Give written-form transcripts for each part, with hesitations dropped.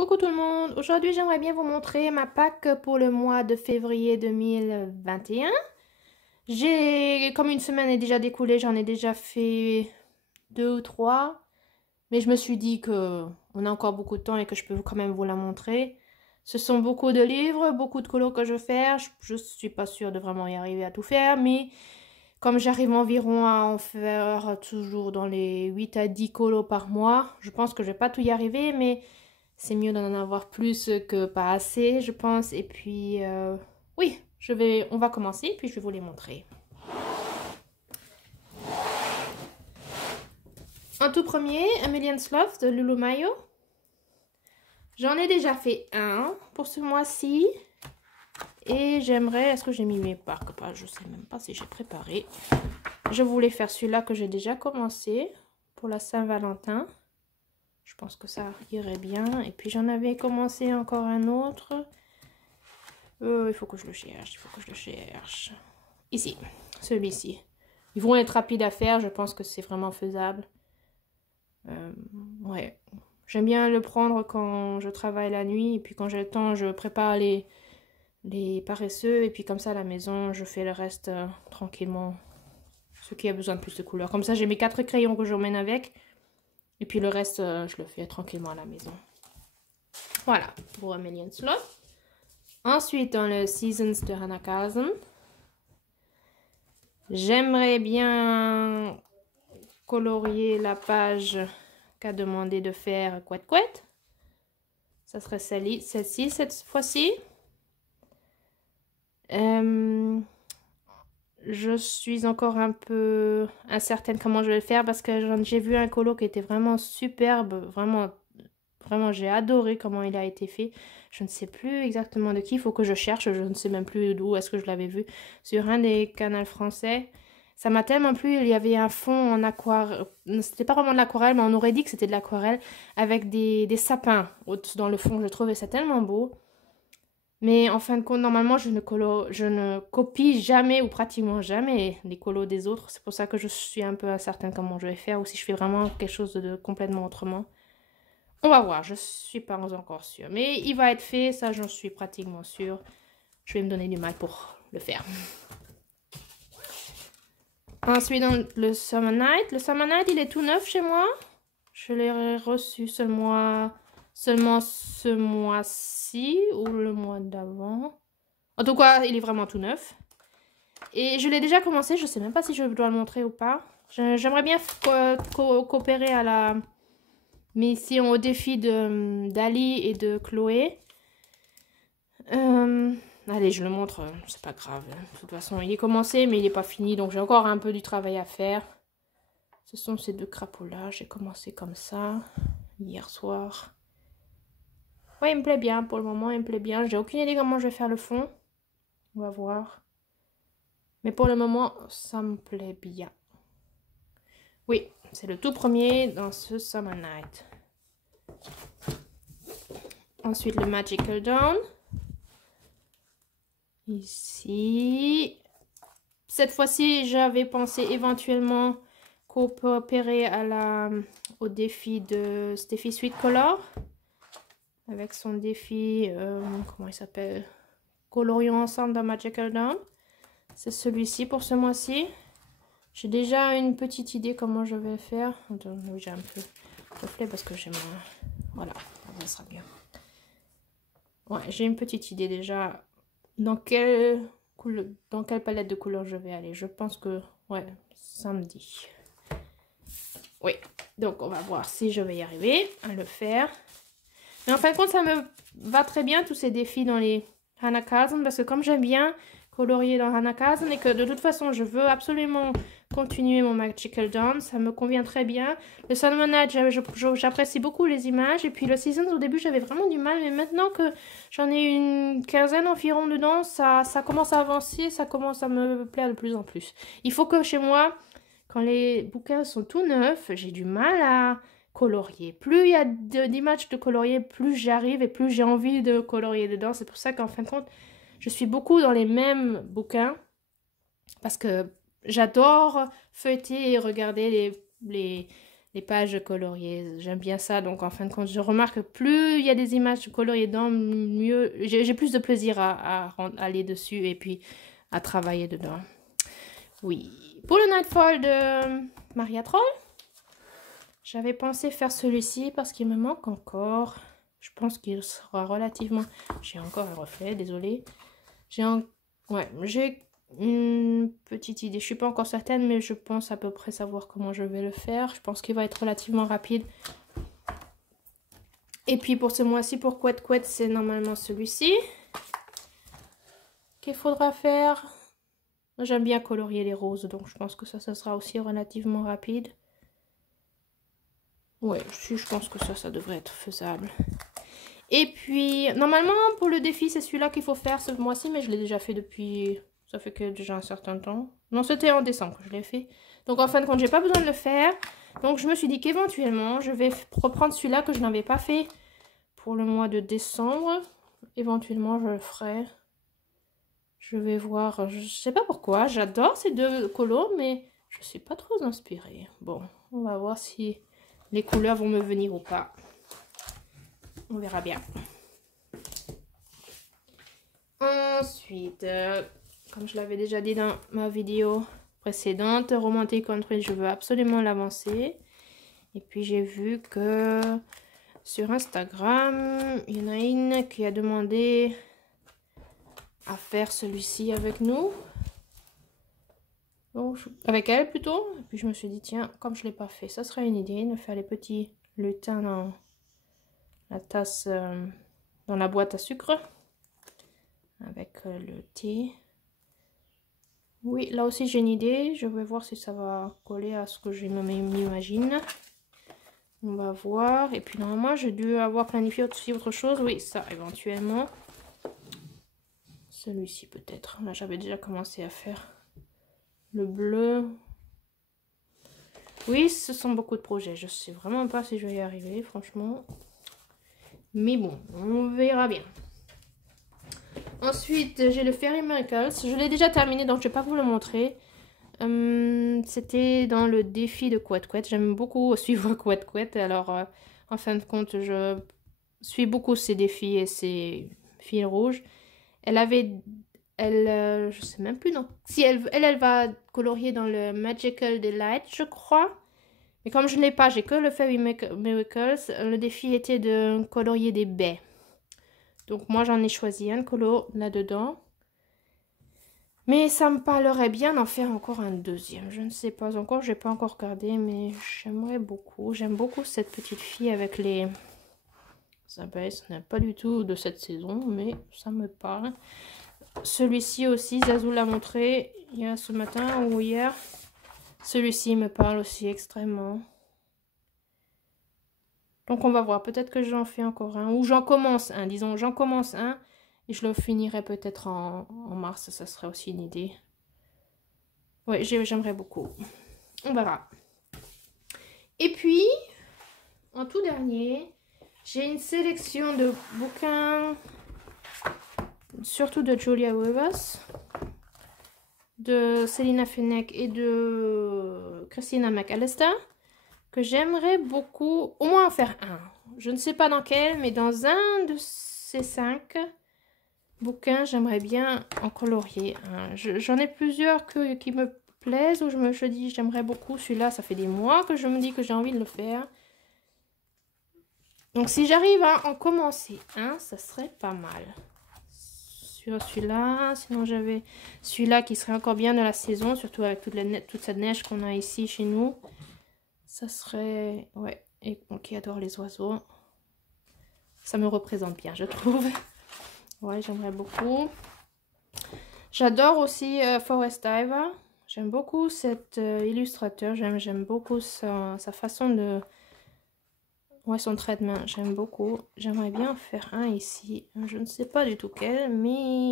Coucou tout le monde, aujourd'hui j'aimerais bien vous montrer ma pack pour le mois de février 2021. J'ai, comme une semaine est déjà découlée, j'en ai déjà fait 2 ou 3. Mais je me suis dit que on a encore beaucoup de temps et que je peux quand même vous la montrer. Ce sont beaucoup de livres, beaucoup de colos que je vais faire. Je suis pas sûre de vraiment y arriver à tout faire, mais comme j'arrive environ à en faire toujours dans les 8 à 10 colos par mois, je pense que je vais pas tout y arriver, mais c'est mieux d'en avoir plus que pas assez, je pense. Et puis, oui, on va commencer, puis je vais vous les montrer. En tout premier, A Million's Love de Lulu Mayo. J'en ai déjà fait un pour ce mois-ci. Et j'aimerais... Est-ce que j'ai mis mes marque-pages? Je sais même pas si j'ai préparé. Je voulais faire celui-là que j'ai déjà commencé pour la Saint-Valentin. Je pense que ça irait bien. Et puis j'en avais commencé encore un autre. Il faut que je le cherche. Il faut que je le cherche. Ici. Celui-ci. Ils vont être rapides à faire. Je pense que c'est vraiment faisable. Ouais. J'aime bien le prendre quand je travaille la nuit. Et puis quand j'ai le temps, je prépare les paresseux. Et puis comme ça à la maison, je fais le reste tranquillement. Ce qui a besoin de plus de couleurs. Comme ça, j'ai mes 4 crayons que j'emmène avec. Et puis le reste, je le fais tranquillement à la maison. Voilà, pour A Million's Love. Ensuite, dans le Seasons de Hannah Carlson, j'aimerais bien colorier la page qu'a demandé de faire Couette Couette. Ça serait celle-ci cette fois-ci. Je suis encore un peu incertaine comment je vais le faire parce que j'ai vu un colo qui était vraiment superbe, vraiment j'ai adoré comment il a été fait. Je ne sais plus exactement de qui, il faut que je cherche, je ne sais même plus d'où est-ce que je l'avais vu. Sur un des canaux français. Ça m'a tellement plu, il y avait un fond en aquarelle, c'était pas vraiment de l'aquarelle, mais on aurait dit que c'était de l'aquarelle, avec des sapins dans le fond, je trouvais ça tellement beau. Mais en fin de compte, normalement, je ne copie jamais ou pratiquement jamais les colos des autres. C'est pour ça que je suis un peu incertaine comment je vais faire ou si je fais vraiment quelque chose de complètement autrement. On va voir, je suis pas encore sûre. Mais il va être fait, ça j'en suis pratiquement sûre. Je vais me donner du mal pour le faire. Ensuite, dans le Summer Night. Le Summer Night, il est tout neuf chez moi. Je l'ai reçu seulement ce mois-ci ou le mois d'avant. En tout cas, il est vraiment tout neuf. Et je l'ai déjà commencé, je sais même pas si je dois le montrer ou pas. J'aimerais bien coopérer à la mission au défi d'Ali et de Chloé. Allez, je le montre, c'est pas grave. De toute façon, il est commencé, mais il n'est pas fini. Donc, j'ai encore un peu du travail à faire. Ce sont ces 2 crapauds-là. J'ai commencé comme ça, hier soir. Ouais, il me plaît bien. Pour le moment, il me plaît bien. J'ai aucune idée comment je vais faire le fond. On va voir. Mais pour le moment, ça me plaît bien. Oui, c'est le tout premier dans ce Summer Night. Ensuite, le Magical Dawn. Ici. Cette fois-ci, j'avais pensé éventuellement coopérer au défi de Steffi Sweet Color. Avec son défi, comment il s'appelle? Colorions ensemble dans Magical Dawn. C'est celui-ci pour ce mois-ci. J'ai déjà une petite idée comment je vais faire. Attends, oui, j'ai un peu reflet parce que j'aime... Voilà, ça sera bien. Ouais, j'ai une petite idée déjà dans quelle palette de couleurs je vais aller. Je pense que, ouais, samedi. Oui, donc on va voir si je vais y arriver à le faire. Mais en fin de compte, ça me va très bien tous ces défis dans les Hannah Carlson parce que comme j'aime bien colorier dans Hannah Carlson et que de toute façon je veux absolument continuer mon Magical Dawn, ça me convient très bien. Le Summer Night, j'apprécie beaucoup les images et puis le Seasons au début j'avais vraiment du mal, mais maintenant que j'en ai une quinzaine environ dedans, ça commence à avancer, ça commence à me plaire de plus en plus. Il faut que chez moi, quand les bouquins sont tout neufs, j'ai du mal à colorier. Plus il y a d'images de colorier, plus j'arrive et plus j'ai envie de colorier dedans. C'est pour ça qu'en fin de compte, je suis beaucoup dans les mêmes bouquins parce que j'adore feuilleter et regarder les pages coloriées. J'aime bien ça. Donc, en fin de compte, je remarque que plus il y a des images coloriées dedans, mieux... J'ai plus de plaisir à aller dessus et puis à travailler dedans. Oui. Pour le Nightfall de Maria Troll, j'avais pensé faire celui-ci parce qu'il me manque encore. Je pense qu'il sera relativement... J'ai encore un reflet, désolé. J'ai une petite idée. Je suis pas encore certaine, mais je pense à peu près savoir comment je vais le faire. Je pense qu'il va être relativement rapide. Et puis pour ce mois-ci, pour Couette Couette, c'est normalement celui-ci qu'il faudra faire. J'aime bien colorier les roses, donc je pense que ça sera aussi relativement rapide. Ouais, je pense que ça devrait être faisable. Et puis, normalement, pour le défi, c'est celui-là qu'il faut faire ce mois-ci, mais je l'ai déjà fait depuis... Ça fait que déjà un certain temps. Non, c'était en décembre que je l'ai fait. Donc, en fin de compte, j'ai pas besoin de le faire. Donc, je me suis dit qu'éventuellement, je vais reprendre celui-là que je n'avais pas fait pour le mois de décembre. Éventuellement, je le ferai. Je vais voir. Je sais pas pourquoi. J'adore ces deux colos, mais je suis pas trop inspirée. Bon, on va voir si les couleurs vont me venir ou pas. On verra bien. Ensuite, comme je l'avais déjà dit dans ma vidéo précédente, Romantic Country, je veux absolument l'avancer. Et puis j'ai vu que sur Instagram, il y en a une qui a demandé à faire celui-ci avec nous. Donc, avec elle plutôt. Et puis je me suis dit, tiens, comme je ne l'ai pas fait, ça serait une idée de faire les petits lutins dans la tasse, dans la boîte à sucre. Avec le thé. Oui, là aussi j'ai une idée. Je vais voir si ça va coller à ce que je m'imagine. On va voir. Et puis normalement, j'ai dû avoir planifié aussi autre chose. Oui, ça éventuellement. Celui-ci peut-être. Là, j'avais déjà commencé à faire le bleu. Oui, ce sont beaucoup de projets. Je sais vraiment pas si je vais y arriver, franchement. Mais bon, on verra bien. Ensuite, j'ai le Fairy Miracles. Je l'ai déjà terminé, donc je ne vais pas vous le montrer. C'était dans le défi de Couette Couette. J'aime beaucoup suivre Couette Couette. Alors, en fin de compte, je suis beaucoup ses défis et ses fils rouges. Elle avait... je sais même plus, non. Si elle va colorier dans le Magical Delight, je crois. Mais comme je ne l'ai pas, j'ai que le Fairy Miracles. Le défi était de colorier des baies. Donc moi j'en ai choisi un colo là-dedans. Mais ça me parlerait bien d'en faire encore un deuxième. Je ne sais pas encore, je n'ai pas encore regardé, mais j'aimerais beaucoup. J'aime beaucoup cette petite fille avec les abeilles. Ce n'est pas du tout de cette saison, mais ça me parle. Celui-ci aussi, Zazou l'a montré il y a ce matin ou hier. Celui-ci me parle aussi extrêmement. Donc on va voir, peut-être que j'en fais encore un, ou j'en commence un, disons, j'en commence un, et je le finirai peut-être en mars, ça serait aussi une idée. Oui, j'aimerais beaucoup. On verra. Et puis, en tout dernier, j'ai une sélection de bouquins, surtout de Julia Weavers, de Selina Fenech et de Christina McAllister, que j'aimerais beaucoup, au moins en faire un. Je ne sais pas dans quel, mais dans un de ces 5 bouquins, j'aimerais bien en colorier un. J'en ai plusieurs qui me plaisent, où je me dis j'aimerais beaucoup. Celui-là, ça fait des mois que je me dis que j'ai envie de le faire. Donc si j'arrive à en commencer un, ça serait pas mal. Sur celui-là, sinon j'avais celui-là qui serait encore bien de la saison, surtout avec toute cette neige qu'on a ici chez nous. Ça serait... Ouais, et qui adore les oiseaux. Ça me représente bien, je trouve. Ouais, j'aimerais beaucoup. J'adore aussi Forest Diver. J'aime beaucoup cet illustrateur. J'aime beaucoup sa façon de... Ouais, son traitement, j'aime beaucoup. J'aimerais bien en faire un ici. Je ne sais pas du tout quel, mais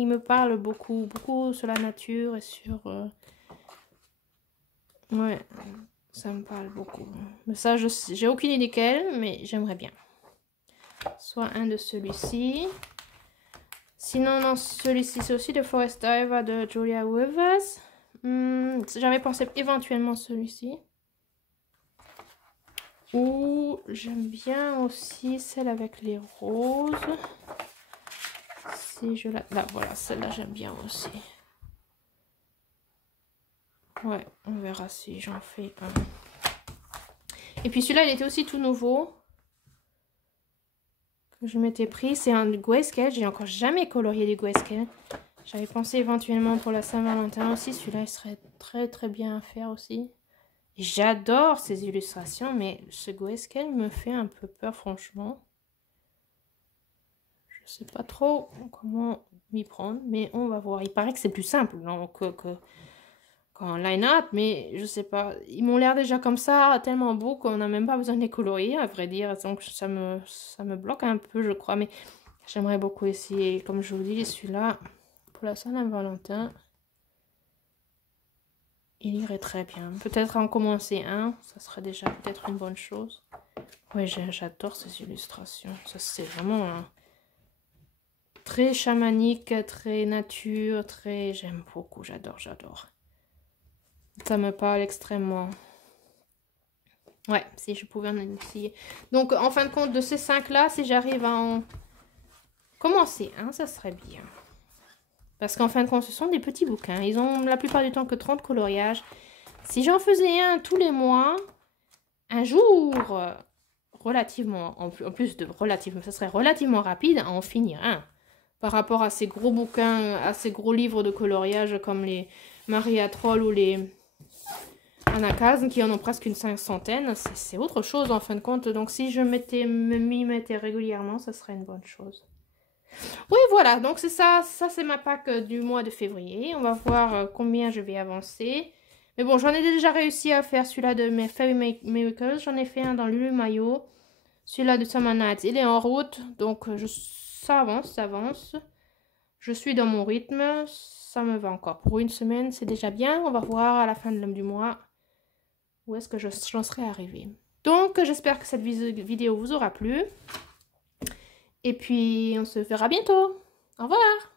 il me parle beaucoup. Beaucoup sur la nature et sur... Ouais... Ça me parle beaucoup. Mais ça, j'ai aucune idée quelle, mais j'aimerais bien. Soit un de celui-ci. Sinon, dans celui-ci, c'est aussi de Forest Diver de Julia Weavers. J'avais pensé éventuellement celui-ci. Ou j'aime bien aussi celle avec les roses. Si je la... Là, voilà, celle-là j'aime bien aussi. Ouais, on verra si j'en fais un. Et puis celui-là, il était aussi tout nouveau. Que je m'étais pris. C'est un grayscale. J'ai encore jamais colorié du grayscale. J'avais pensé éventuellement pour la Saint-Valentin aussi. Celui-là, il serait très très bien à faire aussi. J'adore ces illustrations, mais ce grayscale me fait un peu peur, franchement. Je sais pas trop comment m'y prendre, mais on va voir. Il paraît que c'est plus simple qu'en line-art, mais je sais pas. Ils m'ont l'air déjà comme ça, tellement beaux qu'on n'a même pas besoin de les colorier, à vrai dire. Donc ça me bloque un peu, je crois, mais j'aimerais beaucoup essayer. Comme je vous dis, celui-là, pour la Saint-Valentin, il irait très bien. Peut-être en commencer un, ça serait déjà peut-être une bonne chose. Oui, j'adore ces illustrations. Ça, c'est vraiment très chamanique, très nature, très... J'aime beaucoup, j'adore. Ça me parle extrêmement. Ouais, si je pouvais en essayer. Donc, en fin de compte, de ces 5-là, si j'arrive à en commencer un, ça serait bien. Parce qu'en fin de compte, ce sont des petits bouquins. Ils ont la plupart du temps que 30 coloriages. Si j'en faisais un tous les mois, un jour, relativement, en plus de relativement, ça serait relativement rapide à en finir un. Par rapport à ces gros bouquins, à ces gros livres de coloriage comme les Maria Troll ou les Anacasme qui en ont presque une 500aine, c'est autre chose en fin de compte. Donc si je m'y mettais régulièrement, ça serait une bonne chose. Oui, voilà, donc c'est ça. Ça, c'est ma pack du mois de février. On va voir combien je vais avancer. Mais bon, j'en ai déjà réussi à faire celui-là de mes Fairy Miracles. J'en ai fait un dans Lulu Mayo. Celui-là de Summer Nights, il est en route. Donc, ça avance. Je suis dans mon rythme. Ça me va encore. Pour une semaine, c'est déjà bien. On va voir à la fin du mois où est-ce que j'en serai arrivée. Donc, j'espère que cette vidéo vous aura plu. Et puis, on se verra bientôt. Au revoir!